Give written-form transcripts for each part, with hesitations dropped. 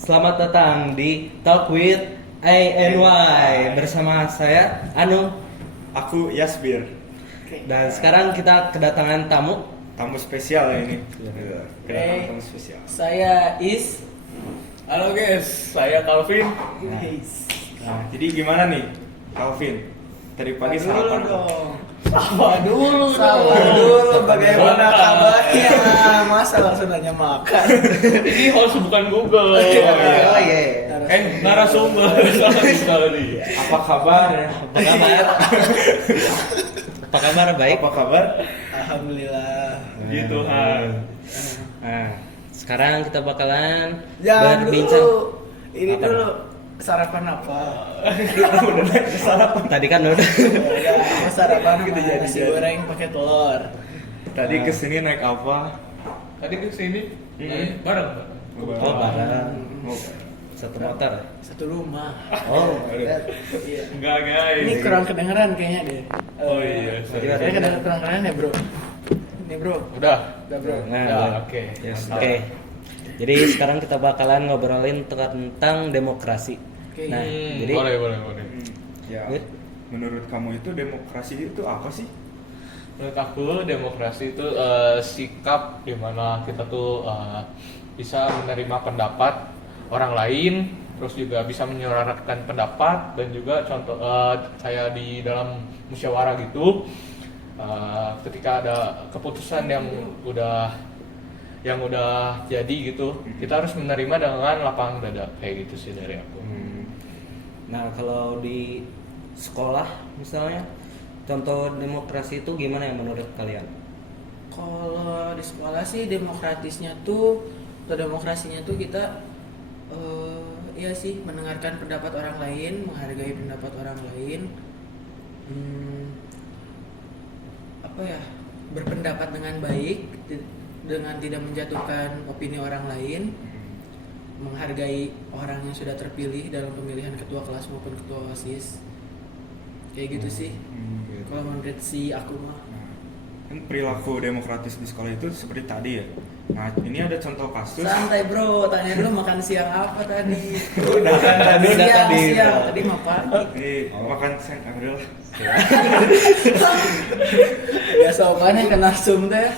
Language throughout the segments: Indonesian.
Selamat datang di Talk with ANY bersama saya Anu. Aku Yasbir. Dan sekarang kita kedatangan tamu. Tamu spesial ya ini. Kedatangan Hey. tamu spesial. Saya Is. Halo guys, saya Calvin. Nah, jadi gimana nih, Calvin? Tadi pagi sarapan apa? Sapa dulu bagaimana Makan. kabarnya? Masa langsung nanya makan. Ini host bukan Google. Oh iya. Narasumber sekali. Apa kabar? Apa kabar? Apa kabar? Baik. Apa kabar? Alhamdulillah. Puji Tuhan. Nah, sekarang kita bakalan Jangan berbincang. dulu. Ini Apa? dulu sarapan apa? Udah naik ke sarapan. Tadi kan udah. Ya, apa sarapan Gitu apa? jadi. Nasi goreng pakai telur. Tadi kesini naik apa? Tadi ke sini bareng, Pak. Oh, bareng. Oh, Satu motor. Satu rumah. Oh, Iya. Enggak, guys. Ini kurang kedengeran kayaknya deh. Oh iya, sorry. Saya kurang kedengeran ya, Bro. Ini, Bro. Udah. Udah, Bro. Nah, Ya, boleh. oke. Yes, Mantap. oke. Jadi sekarang kita bakalan ngobrolin tentang demokrasi. Oke. Nah, jadi boleh. Ya. Good. Menurut kamu itu demokrasi itu apa sih? Menurut aku demokrasi itu sikap dimana kita tuh bisa menerima pendapat orang lain, terus juga bisa menyuarakan pendapat dan juga contoh kayak di dalam musyawarah gitu, ketika ada keputusan yang udah jadi gitu, kita harus menerima dengan lapang dada kayak gitu sih dari aku. Nah, kalau di sekolah misalnya, contoh demokrasi itu gimana ya menurut kalian? Kalau di sekolah sih demokrasinya tuh kita iya sih mendengarkan pendapat orang lain, menghargai pendapat orang lain, apa ya, berpendapat dengan baik, dengan tidak menjatuhkan opini orang lain, menghargai orang yang sudah terpilih dalam pemilihan ketua kelas maupun ketua OSIS, kayak gitu sih. Kalau menurut si aku mah. Kan perilaku demokratis di sekolah itu seperti tadi ya. Nah, ini ada contoh kasus. Santai bro, tanya dulu makan siang apa tadi? Udah kan tadi. Siang, tadi mah pagi. Makan siang adalah. Biasa opannya kena sum deh.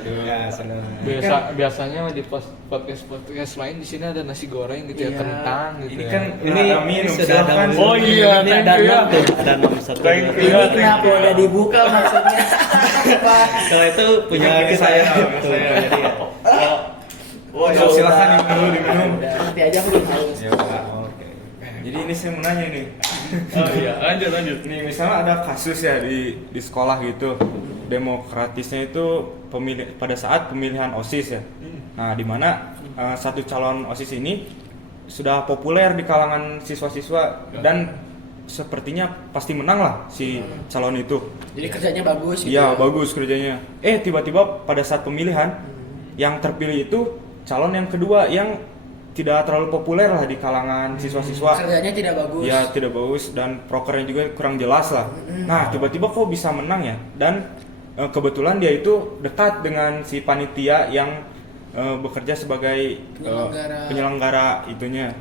Ya, senang. Biasanya di podcast lain di sini ada nasi goreng gitu ya, Iya. kentang gitu. Ini ya. kan Ini ada minum sudah ada silakan. Oh iya, ini thank ada you ya. 6 tuh, ada 6 satu. Thank you. Ini Iya, kenapa thank you. udah dibuka maksudnya? Apa? Kalau itu punya Punya saya. saya, Tuh, saya. jadi ya. Oh, silakan diminum. Udah, nanti aja aku belum haus. Ya udah. Oke. Jadi ini saya mau nanya nih. Oh iya, lanjut. Nih misalnya ada kasus ya di sekolah gitu. Demokratisnya itu pada saat pemilihan OSIS ya. Nah, di mana satu calon OSIS ini sudah populer di kalangan siswa-siswa dan sepertinya pasti menang lah si calon itu. Jadi kerjanya bagus gitu. Iya, bagus kerjanya. Tiba-tiba pada saat pemilihan yang terpilih itu calon yang kedua yang tidak terlalu populer lah di kalangan siswa-siswa. Kerjanya tidak bagus. Ya, tidak bagus dan prokernya juga kurang jelas lah. Nah, tiba-tiba kok bisa menang ya? Dan kebetulan dia itu dekat dengan si panitia yang bekerja sebagai penyelenggara itunya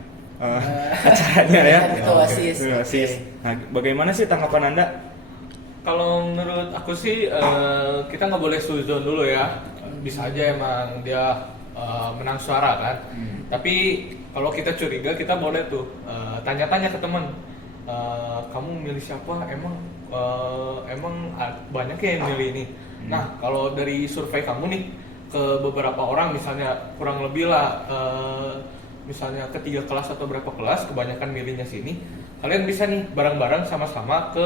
acaranya ya. Ketua OSIS. Ketua OSIS. Nah, bagaimana sih tanggapan Anda? Kalau menurut aku sih kita nggak boleh suzon dulu ya. Bisa aja emang dia menang suara kan. Tapi kalau kita curiga kita boleh tuh tanya-tanya ke teman. Kamu milih siapa? Emang banyak ya yang milih ini. Nah, kalau dari survei kamu nih ke beberapa orang misalnya kurang lebih lah misalnya ke 3 kelas atau berapa kelas kebanyakan milihnya sini, kalian bisa nih bareng-bareng sama-sama ke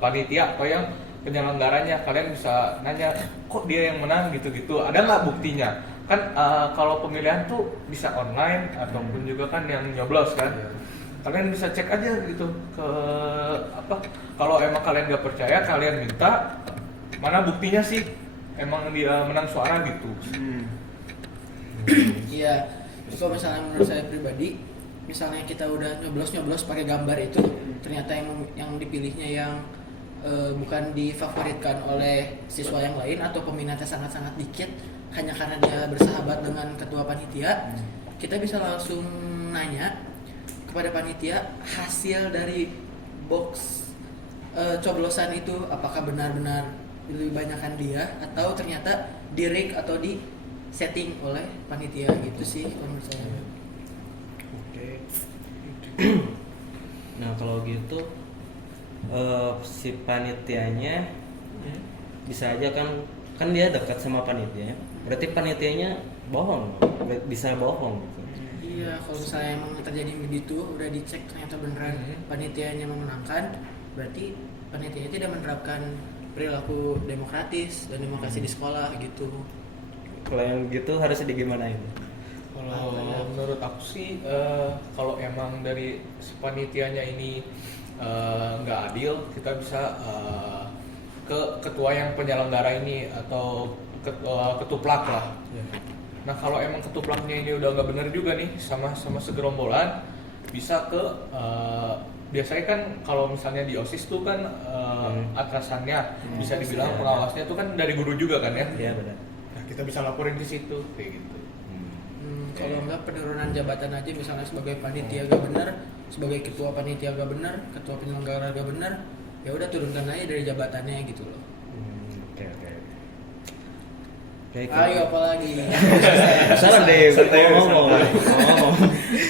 panitia atau yang penyelenggaranya, kalian bisa nanya kok dia yang menang gitu-gitu, ada nggak buktinya kan. Kalau pemilihan tuh bisa online ataupun juga kan yang nyoblos kan. Kalian bisa cek aja gitu ke apa, kalau emang kalian nggak percaya kalian minta mana buktinya sih emang dia menang suara gitu. Iya. Kalau misalnya menurut saya pribadi, misalnya kita udah nyoblos pakai gambar itu, ternyata yang dipilihnya yang bukan difavoritkan oleh siswa yang lain atau peminatnya sangat-sangat dikit hanya karena dia bersahabat dengan ketua panitia, kita bisa langsung nanya kepada panitia hasil dari box coblosan itu apakah benar-benar lebih banyakkan dia atau ternyata di rig atau di setting oleh panitia gitu sih kalau menurut saya. Oke. Nah kalau gitu si panitianya bisa aja kan dia dekat sama panitianya, berarti panitianya bohong, bisa bohong gitu. Iya, kalau misalnya emang terjadi begitu, udah dicek ternyata beneran panitianya memenangkan, berarti panitia tidak menerapkan perilaku demokratis dan demokrasi di sekolah gitu. Kalau yang gitu harusnya digimanain? Kalau menurut aku sih kalau emang dari si panitianya ini nggak adil, kita bisa ke ketua yang penyelenggara ini atau ketuplak lah. Nah kalau emang ketuplaknya ini udah nggak benar juga nih sama segerombolan, bisa ke biasanya kan kalau misalnya di OSIS tuh kan atasannya bisa dibilang pengawasnya tuh kan dari guru juga kan ya? Iya benar. Nah kita bisa laporin ke situ kayak gitu. Kalau enggak penurunan jabatan aja misalnya sebagai panitia gak benar, sebagai ketua panitia gak benar, ketua penyelenggara gak benar, ya udah turunkan aja dari jabatannya gitu loh. Oke. Ayo apalagi. Salah deh, Santai, ngomong.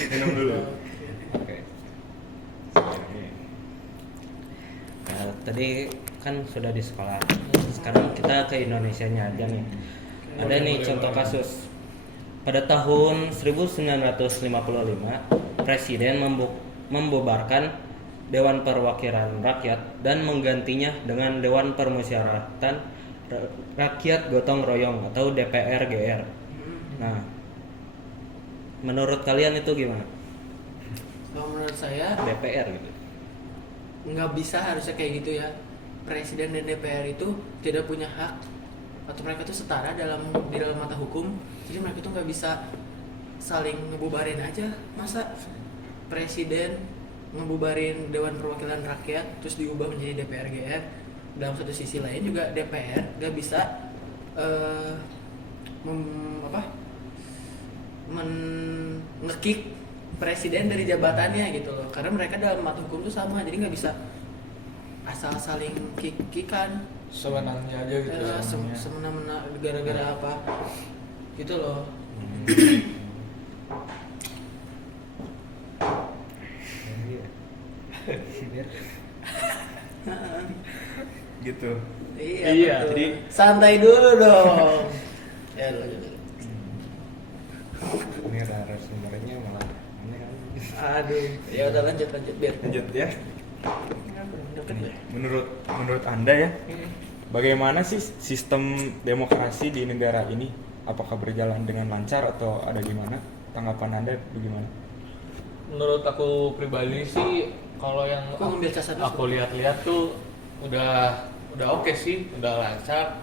Minum dulu. Oke. Nah, tadi kan sudah di sekolah. Sekarang kita ke Indonesianya aja nih. Ada nih contoh kasus. Pada tahun 1955, Presiden membubarkan Dewan Perwakilan Rakyat dan menggantinya dengan Dewan Permusyawaratan Rakyat Gotong Royong atau DPR-GR. Nah, menurut kalian itu gimana? Kalau menurut saya DPR gitu. nggak bisa harusnya kayak gitu ya. Presiden dan DPR itu tidak punya hak atau mereka itu setara di dalam mata hukum. Jadi mereka itu nggak bisa saling ngebubarin aja. Masa presiden ngebubarin Dewan Perwakilan Rakyat terus diubah menjadi DPR GR. Dalam satu sisi lain juga DPR nggak bisa nge-kick presiden dari jabatannya gitu loh, karena mereka dalam mata hukum itu sama, jadi nggak bisa asal saling kick-kickan Sewenangnya aja gitu. semena-mena gara-gara apa gitu loh. Gitu. Iya, Iya, betul. jadi Santai dulu dong. Ya lanjut. Ini narasumbernya malah aneh kan. Aduh, ya udah lanjut biar. Lanjut ya. Deket ya. Menurut Anda ya, bagaimana sih sistem demokrasi di negara ini? Apakah berjalan dengan lancar atau ada gimana? Tanggapan Anda bagaimana? Menurut aku pribadi sih kalau yang Aku ngambil cas satu. aku lihat-lihat tuh udah oke sih, udah lancar,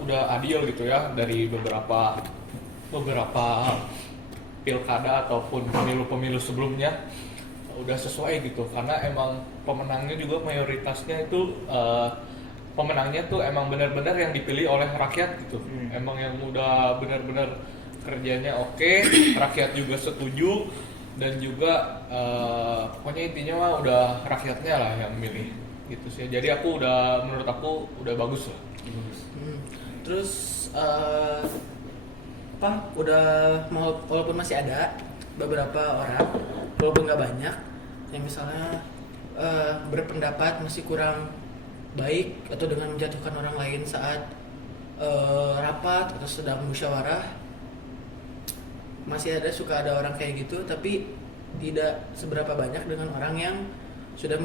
udah adil gitu ya dari beberapa pilkada ataupun pemilu sebelumnya udah sesuai gitu, karena emang pemenangnya juga mayoritasnya itu pemenangnya tuh emang benar-benar yang dipilih oleh rakyat gitu. Emang yang udah benar-benar kerjanya oke, rakyat juga setuju, dan juga pokoknya intinya mah udah rakyatnya lah yang milih gitu sih. Jadi menurut aku udah bagus lah. Terus walaupun masih ada beberapa orang, walaupun nggak banyak, yang misalnya berpendapat masih kurang baik atau dengan menjatuhkan orang lain saat rapat atau sedang musyawarah, masih suka ada orang kayak gitu, tapi tidak seberapa banyak dengan orang yang sudah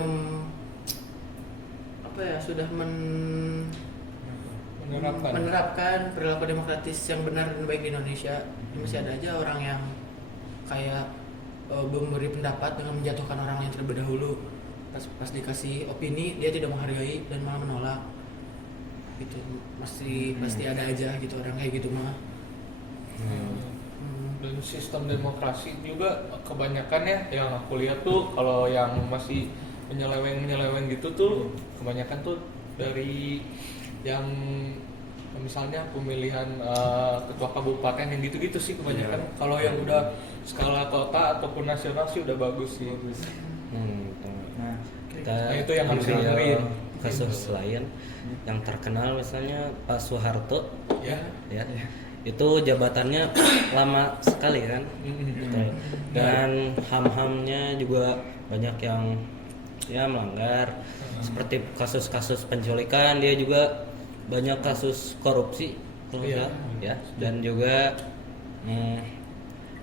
menerapkan perilaku demokratis yang benar dan baik di Indonesia. Masih ada aja orang yang kayak memberi pendapat dengan menjatuhkan orang yang terlebih dahulu. Pas dikasih opini dia tidak menghargai dan malah menolak. Gitu. Pasti ada aja gitu orang kayak gitu mah. Dan sistem demokrasi juga kebanyakan ya yang aku lihat tuh kalau yang masih menyeleweng gitu tuh kebanyakan tuh dari yang misalnya pemilihan ketua kabupaten yang gitu-gitu sih kebanyakan. Kalau yang udah skala kota ataupun nasional sih udah bagus sih. Gitu. Nah, Kita Nah, itu yang harus ambil didengerin. kasus lain yang terkenal misalnya Pak Soeharto Ya. ya. Itu jabatannya lama sekali kan. Gitu. Dan ham-hamnya juga banyak yang ya melanggar. Seperti kasus-kasus penculikan, dia juga banyak kasus korupsi kalau Iya. nggak salah, ya. Dan juga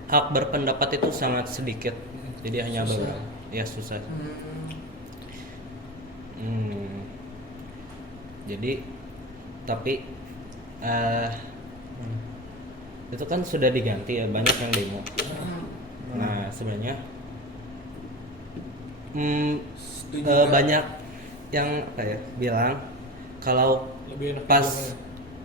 hak berpendapat itu sangat sedikit. Jadi hanya Susah. ya susah. Jadi tapi itu kan sudah diganti ya, banyak yang demo. Nah sebenarnya Setuju nggak? banyak yang apa ya bilang kalau Lebih enak pas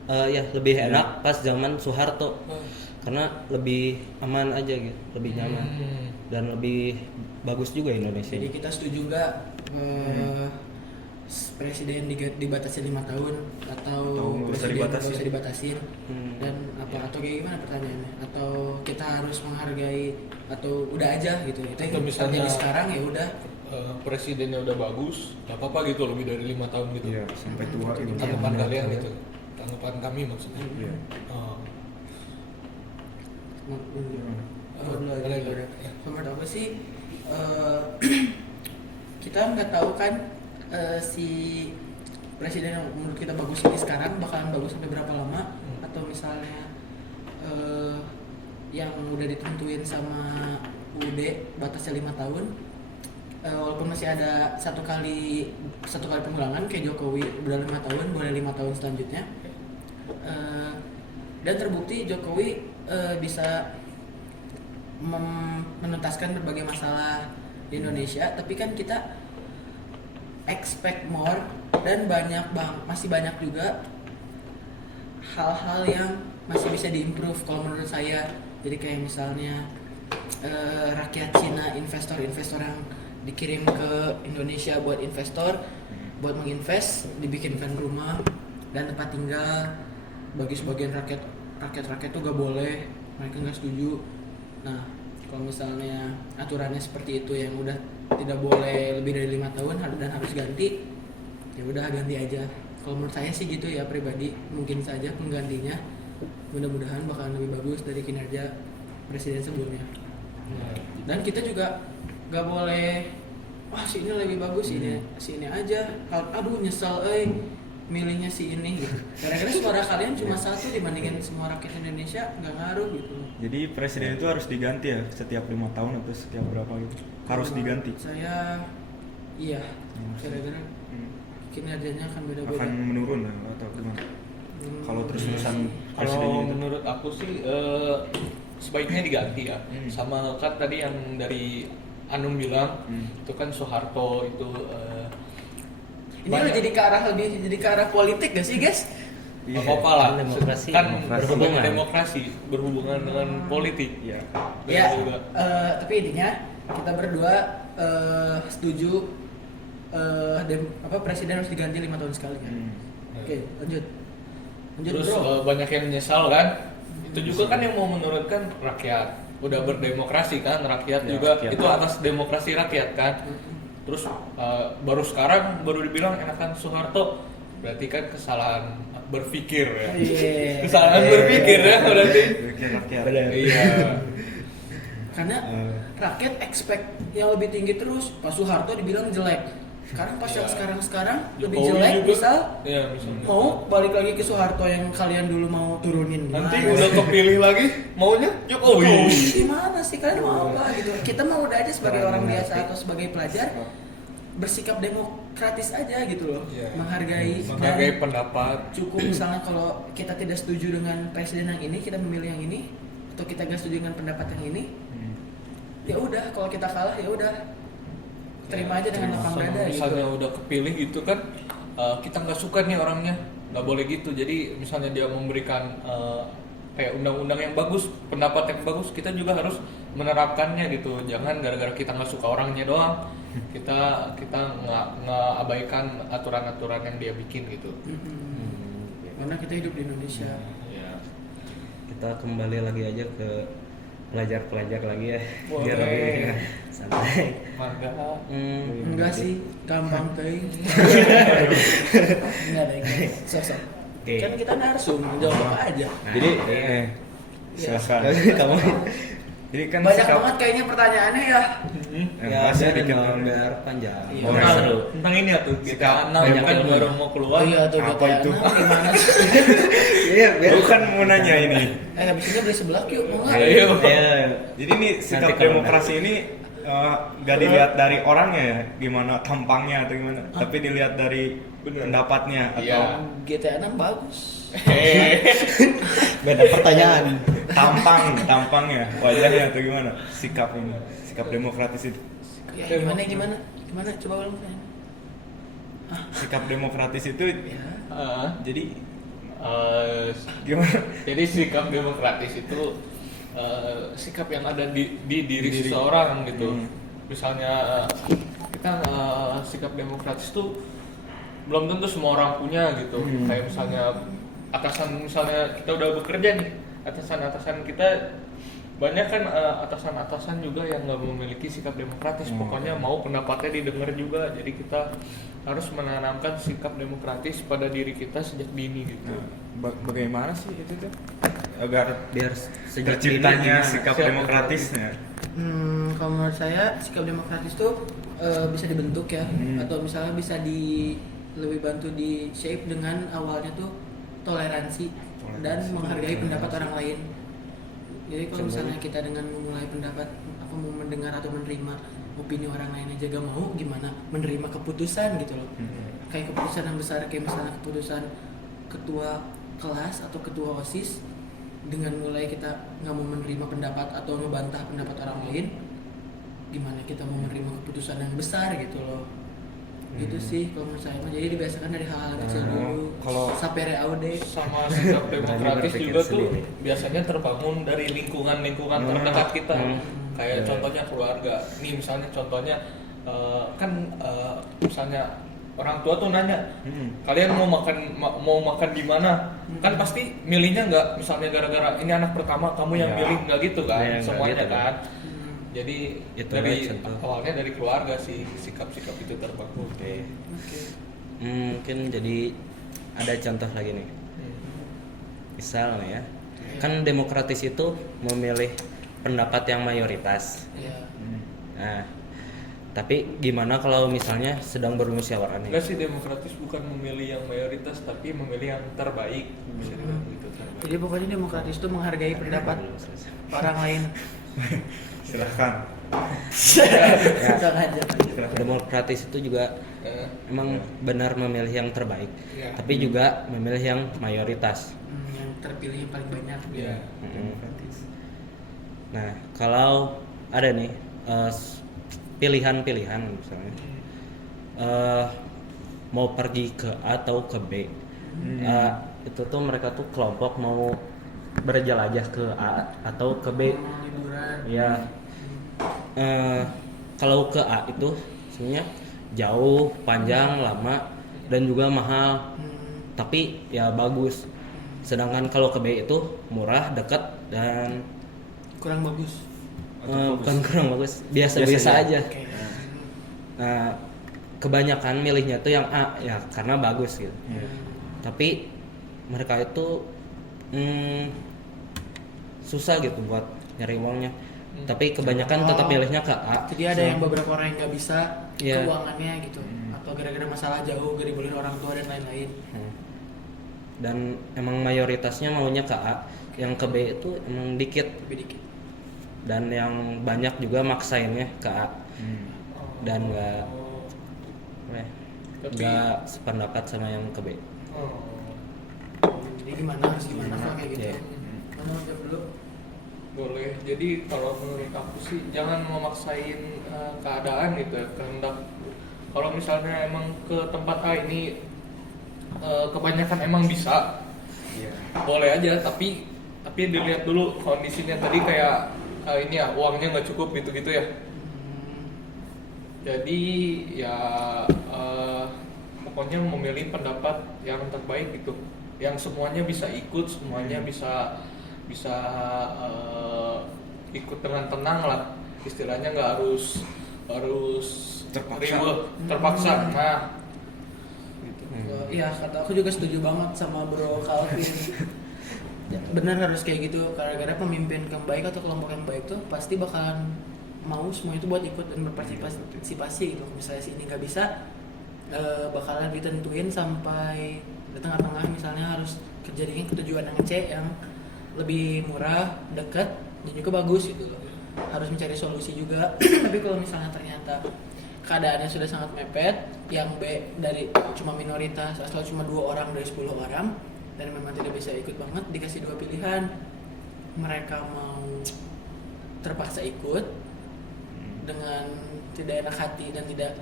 zamannya. ya lebih enak pas zaman Soeharto Hmm. karena lebih aman aja gitu, lebih nyaman dan lebih bagus juga Indonesia. Jadi kita setuju nggak presiden dibatasi 5 tahun atau Atau nggak usah presiden dibatasin. nggak usah dibatasin Hmm. dan apa atau kayak gimana pertanyaannya? Atau kita harus menghargai atau udah aja gitu? Itu Atau yang misalnya- terjadi sekarang ya udah. Presidennya udah bagus, nggak apa-apa gitu lebih dari 5 tahun gitu. iya sampai tua gitu. Tanggapan Iya, kalian benar. gitu, tanggapan kami maksudnya. Iya. Boleh, boleh. Menurut aku sih kita nggak tahu kan si presiden yang menurut kita bagus ini sekarang bakalan bagus sampai berapa lama, atau misalnya yang udah ditentuin sama UUD batasnya 5 tahun, walaupun masih ada satu kali pengulangan kayak Jokowi udah 5 tahun, boleh 5 tahun selanjutnya. Dan terbukti Jokowi bisa menuntaskan berbagai masalah di Indonesia, tapi kan kita expect more dan masih banyak juga hal-hal yang masih bisa diimprove kalau menurut saya. Jadi kayak misalnya rakyat Cina, investor-investor yang dikirim ke Indonesia buat investor, buat menginvest, dibikinkan rumah dan tempat tinggal bagi sebagian rakyat tuh gak boleh, mereka nggak setuju. Nah kalau misalnya aturannya seperti itu yang udah tidak boleh lebih dari 5 tahun dan harus ganti, ya udah ganti aja. Kalau menurut saya sih gitu ya pribadi, mungkin saja penggantinya mudah-mudahan bakalan lebih bagus dari kinerja presiden sebelumnya. Dan kita juga nggak boleh wah si ini lebih bagus, si ini aja, aduh nyesel milihnya si ini gitu. Gara-gara suara kalian cuma satu dibandingin semua rakyat Indonesia, nggak ngaruh gitu. Jadi presiden itu harus diganti ya setiap 5 tahun atau setiap berapa gitu. Harus diganti. Saya iya, gara-gara kinerjanya akan beda-beda. Akan menurun ya, atau gimana? Kalau terus-terusan presiden Kalau itu. menurut aku sih sebaiknya diganti ya. Sama kan tadi yang dari Anum bilang itu kan Soeharto itu Ini udah jadi ke arah politik gak sih guys? Iya. apa-apa lah. Demokrasi. Kan Berhubungan. demokrasi berhubungan dengan politik. Iya. Ya, Benar juga. tapi intinya kita berdua setuju presiden harus diganti 5 tahun sekali kan? Oke, lanjut. Terus bro. banyak yang menyesal kan. Itu juga kan yang mau menurunkan rakyat. Udah berdemokrasi kan rakyat Ya, juga. rakyat. Itu atas demokrasi rakyat kan. Terus baru sekarang baru dibilang enakan Soeharto. Berarti kan kesalahan berpikir ya. Iya. Kesalahan berpikir ya berarti. Rakyat. Iya. Karena rakyat expect yang lebih tinggi terus. Pak Soeharto dibilang jelek. Sekarang pas yang sekarang lebih Jokowi jelek, juga. misal Iya, misalnya. mau balik lagi ke Soeharto yang kalian dulu mau turunin. Nanti Gimana udah sih? kepilih lagi maunya Jokowi. Gimana sih kalian mau apa gitu? Kita mau udah aja sebagai Orang orang mengerti. biasa atau sebagai pelajar bersikap demokratis aja gitu loh, Iya. menghargai Pendapat. cukup. Misalnya kalau kita tidak setuju dengan presiden yang ini, kita memilih yang ini, atau kita gak setuju dengan pendapat yang ini, ya udah. Kalau kita kalah ya udah, terima aja dengan lapang dada gitu. Misalnya udah kepilih gitu kan, kita nggak suka nih orangnya, nggak boleh gitu. Jadi misalnya dia memberikan kayak undang-undang yang bagus, pendapat yang bagus, kita juga harus menerapkannya gitu. Jangan gara-gara kita nggak suka orangnya doang, kita nggak abaikan aturan-aturan yang dia bikin gitu. karena kita hidup di Indonesia. Ya. Kita kembali lagi aja ke pelajar-pelajar lagi ya. Boleh. Biar lebih santai. Mangga. Enggak sih, gampang teuing. Enggak deh, sok-sok. Oke. Kan kita narsum, jawab apa aja. Jadi Iya. silakan. Kamu Jadi kan Banyak sikap banget kayaknya pertanyaannya ya. ya masih biarin dikit dong, dong. biar panjang. Iya. Biar Tentang, seru. tentang ini ya tuh Sikap kita banyak kan ilmu. baru mau keluar. Oh iya tuh Apa GTA itu? 6 gimana sih? Iya, biar Bukan mau nanya ini. Habis ini beli sebelah yuk, mau nggak? Ayo. Iya. Jadi nih sikap Nanti kalau demokrasi ini gak dilihat dari orangnya ya, gimana tampangnya atau gimana, tapi dilihat dari pendapatnya atau Iya. GTA 6 bagus. Beda pertanyaan. tampangnya, wajahnya atau gimana, sikap ini, sikap demokratis itu. Ya, gimana? Coba ulang. Sikap demokratis itu Ya. jadi Eh, gimana? jadi sikap demokratis itu sikap yang ada di diri seseorang gitu. Misalnya kita sikap demokratis itu belum tentu semua orang punya gitu. Kayak misalnya atasan, misalnya kita udah bekerja nih, atasan kita banyak kan atasan juga yang nggak memiliki sikap demokratis. Pokoknya mau pendapatnya didengar juga. Jadi kita harus menanamkan sikap demokratis pada diri kita sejak dini gitu. Bagaimana sih itu tuh agar Biar sejak terciptanya dini sikap Siap. demokratisnya? Kalau menurut saya sikap demokratis tuh bisa dibentuk ya, atau misalnya bisa lebih bantu di shape dengan awalnya tuh toleransi dan menghargai pendapat orang lain. Jadi kalau misalnya kita dengan memulai pendapat, apa mau mendengar atau menerima opini orang lain aja gak mau, gimana menerima keputusan gitu loh. Kayak keputusan yang besar, kayak misalnya keputusan ketua kelas atau ketua OSIS, dengan mulai kita nggak mau menerima pendapat atau ngebantah pendapat orang lain, gimana kita mau menerima keputusan yang besar gitu loh. Gitu sih kalau menurut saya mah. Jadi dibiasakan dari hal-hal kecil dulu. kalau- sapere aude. Sama sikap demokratis berpikir juga tuh sendiri. biasanya terbangun dari lingkungan terdekat kita. Kayak contohnya keluarga. Nih misalnya contohnya misalnya orang tua tuh nanya, kalian mau makan di mana? Kan pasti milihnya nggak misalnya gara-gara ini anak pertama kamu yang Ya. milih, nggak gitu kan, Ya, nggak semuanya gitu kan. kan. Jadi Itu dari contoh. awalnya dari keluarga sih sikap-sikap itu terbangun. Oke. Oke. Mungkin jadi ada contoh lagi nih. Misal nih ya, kan demokratis itu memilih pendapat yang mayoritas. Ya. Nah, tapi gimana kalau misalnya sedang bermusyawarah nih? Enggak sih, demokratis bukan memilih yang mayoritas tapi memilih yang terbaik. Bisa dibilang gitu, terbaik. Jadi pokoknya demokratis itu menghargai pendapat orang lain. silahkan. Jangan aja. Demokratis itu juga Eh, emang benar memilih yang terbaik, Iya. tapi juga memilih yang mayoritas. Yang terpilih yang paling banyak. Iya. Nah, kalau ada nih pilihan-pilihan misalnya mau pergi ke A atau ke B, itu tuh mereka tuh kelompok mau berjelajah ke A atau ke B. Liburan. Ya, kalau ke A itu sebenarnya jauh, panjang, lama, dan juga mahal. Tapi ya bagus. Sedangkan kalau ke B itu murah, dekat, dan Kurang bagus. bukan kurang bagus, biasa-biasa aja. Oke. Nah, kebanyakan milihnya tuh yang A ya karena bagus gitu. Tapi mereka itu susah gitu buat nyari uangnya. Tapi kebanyakan tetap milihnya ke A. Jadi ada yang beberapa orang yang nggak bisa Iya. keuangannya gitu, atau gara-gara masalah jauh, gak dibolehin orang tua dan lain-lain. Dan emang mayoritasnya maunya ke A, yang ke B itu emang dikit, Lebih dikit. dan yang banyak juga maksainnya ke A dan nggak sependapat sama yang ke B. Oh. Jadi gimana harus gimana kalau kayak gitu? Iya. Mana jawab dulu? Boleh. Jadi kalau menurut aku sih jangan memaksain keadaan gitu ya, kehendak. Kalau misalnya emang ke tempat A ini kebanyakan emang bisa, boleh aja. Tapi dilihat dulu kondisinya tadi kayak ini ya uangnya nggak cukup gitu-gitu ya. Jadi ya pokoknya memilih pendapat yang terbaik gitu. yang semuanya bisa ikut, semuanya bisa bisa ikut dengan tenang lah, istilahnya nggak harus Terpaksa. terpaksa. Nah, Gitu. Iya, kata aku juga setuju banget sama Bro Calvin. Ya, benar harus kayak gitu, gara-gara pemimpin yang baik atau kelompok yang baik tuh pasti bakalan mau semua itu buat ikut dan berpartisipasi gitu. Misalnya sini nggak bisa, bakalan ditentuin sampai di tengah-tengah, misalnya harus kerja dengan ketujuan yang C yang lebih murah, dekat, dan juga bagus gitu loh. Harus mencari solusi juga. Tapi kalau misalnya ternyata keadaannya sudah sangat mepet, yang B dari cuma minoritas atau cuma 2 orang dari 10 orang dan memang tidak bisa ikut banget, dikasih 2 pilihan, mereka mau terpaksa ikut dengan tidak enak hati dan tidak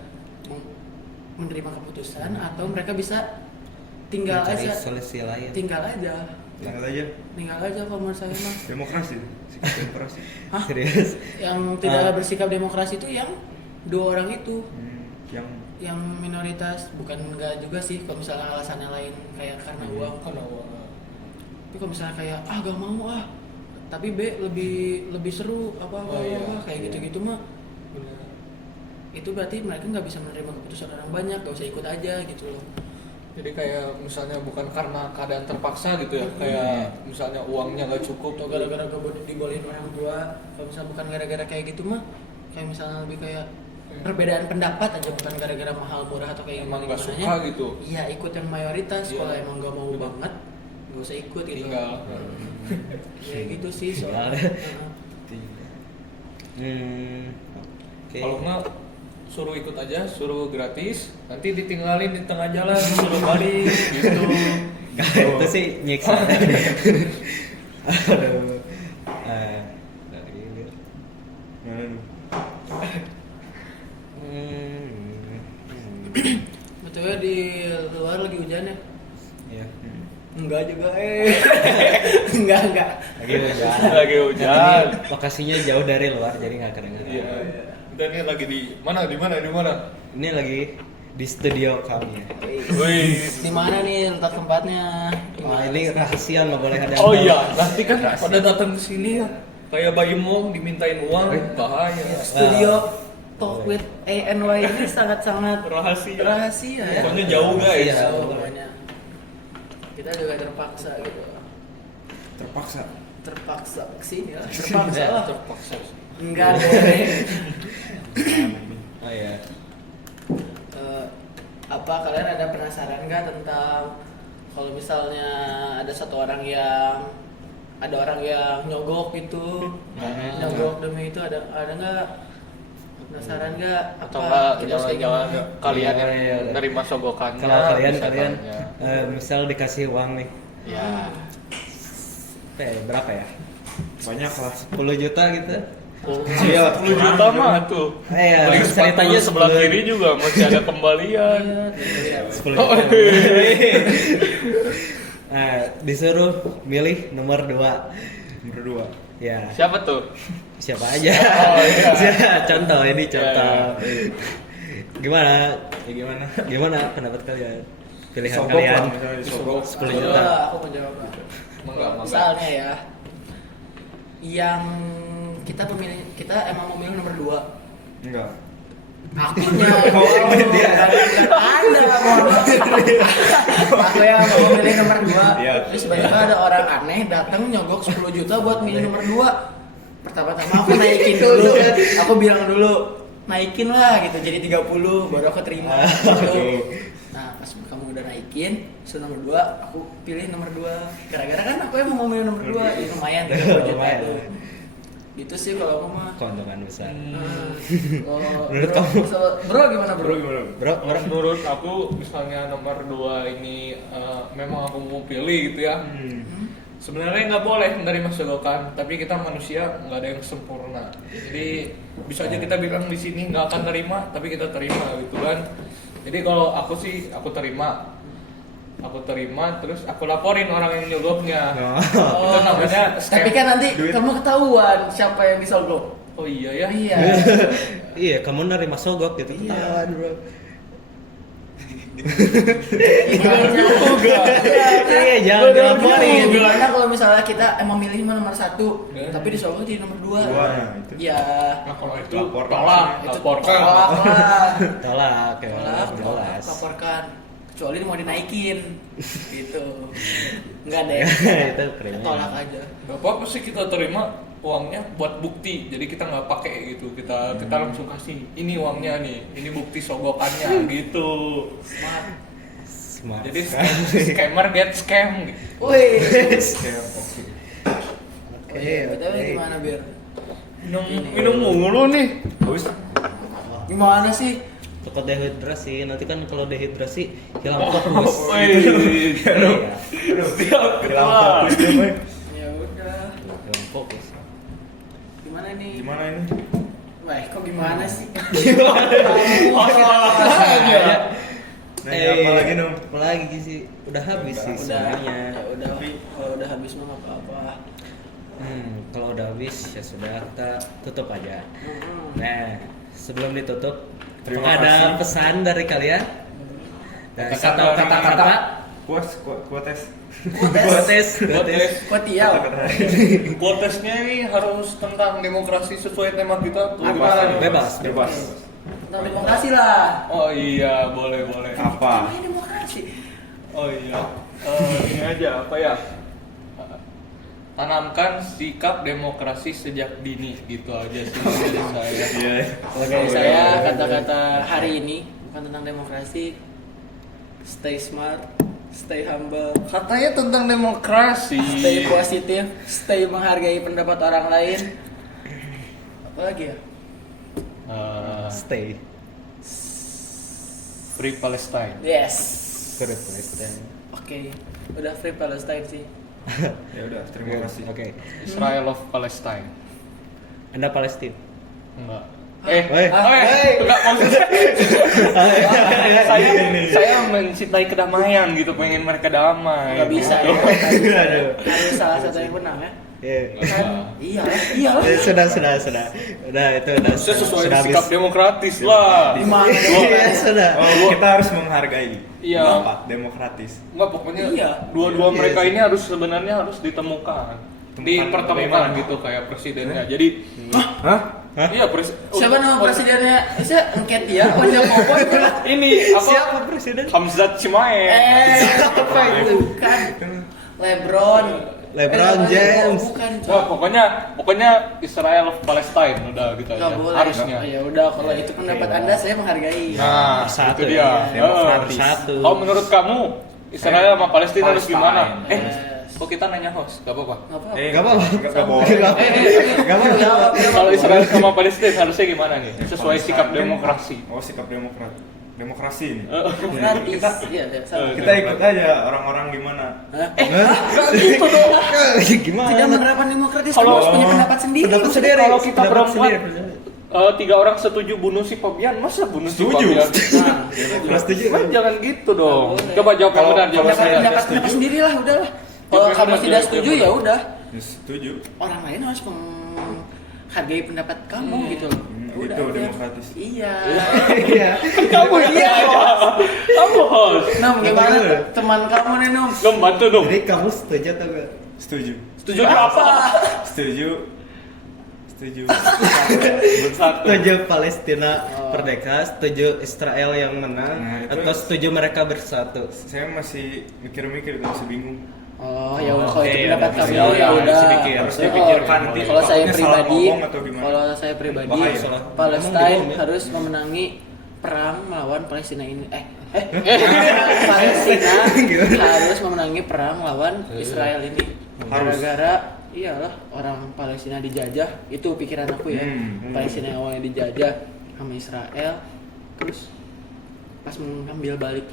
menerima keputusan, atau mereka bisa tinggal Mencari aja, solusi lain. tinggal aja kalau menurut saya mah. Demokrasi, sikap demokrasi. Hah? Serius. Yang tidak bersikap demokrasi itu yang 2 orang itu, Yang yang minoritas. Bukan enggak juga sih kalau misalnya alasannya lain kayak karena uang. karena uang. Tapi kalau misalnya kayak gak mau tapi B lebih seru apa Oh, iya. kayak gitu-gitu mah, itu berarti mereka nggak bisa menerima keputusan orang banyak, gak usah ikut aja gitu loh. Jadi kayak misalnya bukan karena keadaan terpaksa gitu ya, kayak misalnya uangnya nggak cukup Atau gara-gara dibolehin orang tua. Kalau misalnya bukan gara-gara kayak gitu mah, kayak misalnya lebih kayak perbedaan pendapat aja, bukan gara-gara mahal murah atau kayak emang nggak gimananya. suka gitu, Iya, ikut yang mayoritas. Iya. Kalau emang gak mau banget, gak usah ikut gitu. tinggal. Ya gitu sih Tinggal. soalnya. Oke. Kalau nggak suruh ikut aja, suruh gratis, nanti ditinggalin di tengah jalan, suruh balik gitu. Itu sih nyiksa. Aduh. Mana nih? Betulnya di luar lagi hujan ya? Ya. Enggak juga enggak. Lagi hujan. Lagi hujan. Dan ini lokasinya jauh dari luar jadi nggak kedengeran. Iya. Dan ini lagi di mana? Ini lagi di studio kami. Wih. Di mana nih letak tempatnya? Wah, ini rahasia nggak boleh ada. yang Oh tahu. iya, nanti kan pada datang ke sini ya, kayak Bayi Mong dimintain uang, bahaya. Studio Talk with ANY ini sangat-sangat Rahasia. rahasia ya. Soalnya jauh guys. Iya. Jauh pokoknya. Kita juga terpaksa gitu. Terpaksa kesini ya. Terpaksa lah. Terpaksa. Enggak deh. Oh iya. Apa kalian ada penasaran nggak tentang kalau misalnya ada orang yang nyogok itu, nyogok demi itu, ada nggak penasaran nggak? Atau Apa enggak kita harus kayak jangan-jangan gimana? kalian yang Iya. nerima sogokannya. Kalau kalian bisa tanya. misal dikasih uang nih, Ya. berapa ya? Banyak lah. 10 juta gitu. Iya, 10 juta mah tuh. Iya, Beli ceritanya sepatu sebelah 10. kiri juga masih ada kembalian. 10 Oh, juta. Nah, disuruh milih nomor 2. Berdua. Ya, Siapa tuh? siapa aja. Oh, iya. Contoh ini contoh. Gimana? Ya gimana? Gimana pendapat kalian? Pilihan Disogok kalian. lah, misalnya disogok. 10 Coba juta. aku mau jawab lah. Mangga. Misalnya ya, yang kita emang memilih nomor 2. Enggak. Akunya dia ada aku yang mau milih nomor 2. Iya. Terus tiba-tiba ada orang aneh datang nyogok 10 juta buat milih nomor 2. Pertama-tama aku naikin dulu, aku bilang dulu naikin lah gitu jadi 30 baru aku terima gitu. Nah pas kamu udah naikin so nomor 2 aku pilih nomor 2 gara-gara kan aku emang mau milih nomor 2 ya lumayan 30 juta Lumayan. tuh gitu sih kalau aku mah. Keuntungan besar. Oh, Menurut bro, kamu? bro gimana bro? Gimana? Bro, Menurut aku misalnya nomor 2 ini memang aku mau pilih gitu ya. Sebenarnya nggak boleh menerima sogokan, tapi kita manusia nggak ada yang sempurna. Jadi bisa aja kita bilang di sini nggak akan terima, tapi kita terima gitu kan. Jadi kalau aku sih aku terima, terus aku laporin orang yang nyogoknya. Itu namanya scam. Tapi kan nanti kamu ketahuan siapa yang disogok. Oh iya ya. Iya. Iya, kamu nerima sogok gitu. Iya. Ketahuan, bro. Iya, jangan dilaporin. Gimana kalau misalnya kita emang milih nomor 1 tapi disogok jadi nomor 2? Dua, ya, itu. Ya Nah kalau itu Lapor. tolak, itu laporkan. tolak lah. Tolak ya, Tolak, jelas. laporkan. Kecuali mau dinaikin gitu. Enggak deh. Itu keren. Tolak aja. Gak apa-apa sih kita terima uangnya buat bukti, jadi kita nggak pakai gitu, kita langsung kasih ini uangnya nih, ini bukti sogokannya gitu. Smart. Smart. Jadi scammer get scam gitu. Wih. Oke. Oke, betul gimana Bir? Minum mulu nih. Bagus. Gimana sih? Takut dehidrasi, nanti kan kalau dehidrasi hilang fokus. Wih, Iya, siap Hilang ketua. fokus dia, Boy. Ya udah. hilang fokus. Gimana nih? Gimana ini? Wah, kok gimana sih? Nanya apa lagi, Nom? Apa lagi sih? Udah habis sih Udah, sebenarnya. ya udah. Kalau udah habis mah nggak apa-apa. Kalau udah habis ya sudah kita tutup aja. Hmm. Nah, sebelum ditutup, Terima apakah ada kasih. pesan dari kalian? Dan Kata-kata satu kata-kata. Kuates. Quotes. Kok tiaw? Quotesnya ini harus tentang demokrasi sesuai tema kita tuh. Apa? Gimana? Bebas. Tentang demokrasi lah. Oh iya, boleh. Apa? Namanya demokrasi. Oh iya. Ini aja apa ya? Tanamkan sikap demokrasi sejak dini, gitu aja sih dari saya. Iya. Oke, saya kata-kata hari ini bukan tentang demokrasi. Stay smart, stay humble, Katanya tentang demokrasi. stay positif, stay menghargai pendapat orang lain. Apa lagi ya? Stay. Free Palestine. Yes. Good Palestine. Oke, udah free Palestine sih. Ya udah, terima kasih. Oke. Israel of Palestine. Anda Palestina. Enggak. Enggak maksudnya. saya mencintai kedamaian gitu, pengen mereka damai. Gak bisa ya. Gitu. Harus salah satu yang menang ya. Kan? Iya. Sudah. Udah itu udah. Saya sesuai sudah sikap habis. demokratis lah. Gimana? Iya, sudah. Oh, kita harus menghargai. Iya. Apa? Demokratis. Enggak, pokoknya Iya. dua-dua Iya mereka sih. ini ditemukan dipertemukan bagaimana? gitu kayak presidennya. Jadi Hah? iya Siapa nama presidennya? Saya angket ya. Oh, dia Popo itu lah. Ini apa? Siapa presiden? Hamzat Chimae. Apa itu? Bukan. LeBron. LeBron James. Bukan. Wah, pokoknya Israel of Palestine udah gitu Gak aja. boleh. Harusnya. Ya udah, kalau itu pendapat Anda saya menghargai. Nah, Bersatu itu ya. dia. Demokratis. Oh. Bersatu. Kalau menurut kamu Israel sama Palestina harus Palestine. gimana? Yes. Kok kita nanya host? Gak apa-apa. Gak apa-apa. Gak apa-apa. Gak boleh. Gak apa-apa. Kalau Israel sama Palestina harusnya gimana nih? Sesuai sikap demokrasi. Oh, sikap demokrasi ini. Demokratis. Iya, sama. Kita ikut aja orang-orang gimana. Hah? Gak gitu dong. Gimana? Tidak menerapkan demokratis, Kalau- kamu harus punya pendapat sendiri. Pendapat Maksudnya sendiri. Kalau kita Pendapat berempat, sendiri. 3 orang setuju bunuh si Fabian, masa bunuh si Setuju. Fabian? Nggak setuju. Kan jangan gitu dong. Nggak boleh. Coba jawab yang Kalau benar, jawab yang pendapat benar. pendapat pendapat sendiri lah, udahlah. Kalau Jawab kamu benar, tidak jawab setuju benar. ya udah. Ya, setuju. Orang lain harus menghargai pendapat kamu gitu loh. Gitu, aja. demokratis. Iya. Iya. Kamu iya, kamu host. Nom, gimana tuh? Teman kamu nih, Nom? Nom, bantu dong. Jadi kamu setuju atau enggak? Setuju. Setuju apa? Setuju. Bersatu. Setuju Palestina merdeka, setuju Israel yang menang, Nah, itu- atau setuju mereka bersatu? Saya masih mikir-mikir, masih bingung. Oh, ya udah kalau Oke, itu pendapat ya, kamu ya, ya harus udah. dipikir, harus Oh, dipikirkan. Nanti Kalau saya takutnya salah pribadi, ngomong atau gimana. kalau saya pribadi, Bahaya. Emang Palestine bingung ya? harus memenangi perang melawan Palestina ini. Palestina harus memenangi perang lawan Israel ini. Harus. Gara-gara iyalah orang Palestina dijajah, itu pikiran aku ya. Palestina yang awalnya dijajah sama Israel, terus pas mengambil balik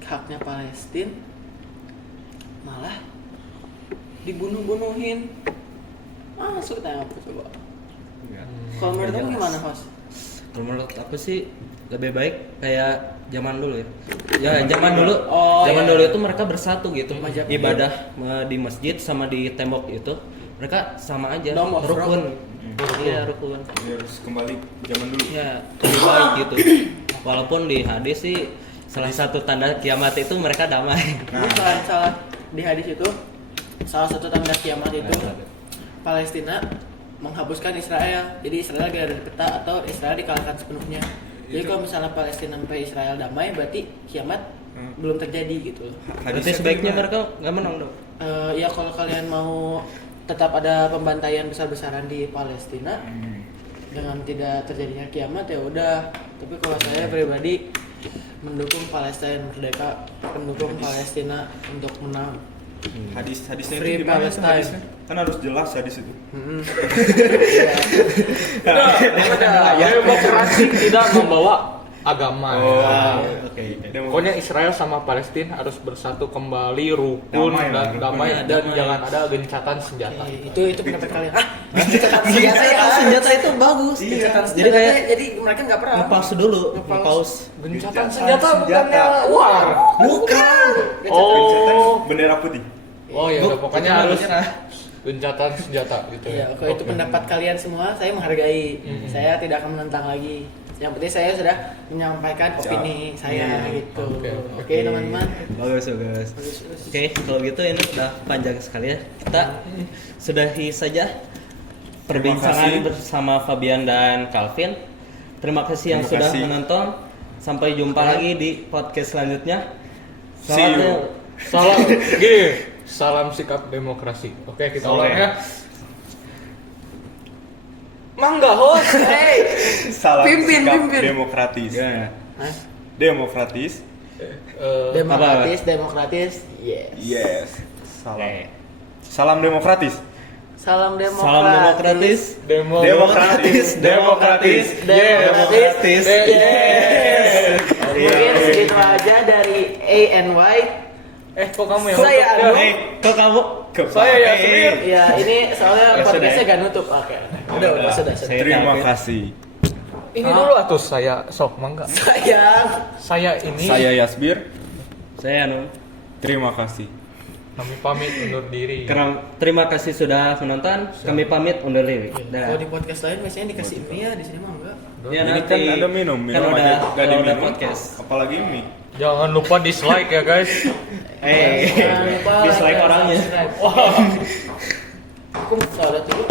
haknya Palestina malah dibunuh-bunuhin. Masuk tanya apa coba? Kalau menurut kamu gimana, Mas? Kalau menurut aku sih lebih baik kayak zaman dulu ya. Ya zaman dulu, Oh, zaman iya. dulu itu mereka bersatu gitu. Majapahit. Ibadah di masjid sama di tembok itu mereka sama aja, Dome of rukun. Iya rukun. Jadi harus kembali zaman dulu. Ya lebih baik gitu. Walaupun di hadis sih salah satu tanda kiamat itu mereka damai. Bukan salah di hadis itu salah satu tanda kiamat itu Palestina menghapuskan Israel. Jadi Israel gak ada di peta atau Israel dikalahkan sepenuhnya. Jadi kalau misalnya Palestina sampai Israel damai berarti kiamat belum terjadi gitu. Berarti sebaiknya mereka nggak menang dong. Ya kalau kalian mau tetap ada pembantaian besar-besaran di Palestina dengan tidak terjadinya kiamat ya udah. Tapi kalau saya pribadi mendukung Palestina merdeka, mendukung Palestina untuk menang. Hadisnya Free itu gimana tuh Palestine. hadisnya? Kan harus jelas hadis itu. Demokrasi tidak membawa agama. Oke. Pokoknya Israel sama Palestina harus bersatu kembali, rukun Damai, dan rukun. damai Ya, dan damai. jangan ada gencatan senjata. Itu pendapat kalian. Gencatan senjata ya. Senjata itu bagus. Gencatan Jadi senjata kayak jadi mereka nggak perang. ngepaus dulu, Ngepaus. ngepaus. Gencatan Gencatan senjata bukannya senjata. war. Bukan. Oh. Bendera putih. Oh ya, Bu, pokoknya itu harus menyerah. gencatan senjata gitu Ya, ya. kalau itu Oke. pendapat kalian semua, saya menghargai. Saya tidak akan menentang lagi. Yang penting saya sudah menyampaikan opini saya gitu. Oke, Oke, teman-teman. Bagus. Oke, kalau gitu ini udah panjang sekali ya. Kita sudahi saja perbincangan kasih. bersama Fabian dan Calvin. Terima kasih yang Terima sudah kasih. menonton. Sampai jumpa lagi di podcast selanjutnya. See you. Salam gini, salam sikap demokrasi. Oke, kita ulang ya. Mangga host. Hey. Salam Pimpin, sikap pimpin. demokratis. Ya. Hah? Demokratis. Demokratis. Yes. Yes. Salam. Oke. Salam demokratis. Salam demokratis. Salam demokratis. Demokratis. Demokratis. Demokratis. Mungkin segitu aja dari ANY. Kok kamu yang Saya nutup? Anu. Hey, kok kamu? Saya Yasmir. Ya, ini soalnya Ya, podcastnya sudah ya. gak nutup. Oke. Udah, sudah. Saya Terima Calvin. kasih. Ini dulu atuh saya sok mangga. Sayang. Saya ini Saya Yasbir. Saya Anu. Terima kasih. kami pamit undur diri. Terima kasih sudah menonton. Kami pamit undur diri. Dah. Kalau di podcast lain biasanya dikasih mie ya, di sini mah enggak. Ya, Ini nanti kan ada minum kan udah, aja gak kalau udah diminum. podcast. Apalagi mie. Jangan lupa dislike ya guys. Jangan lupa dislike like dan orangnya. subscribe. Aku mau saudara dulu.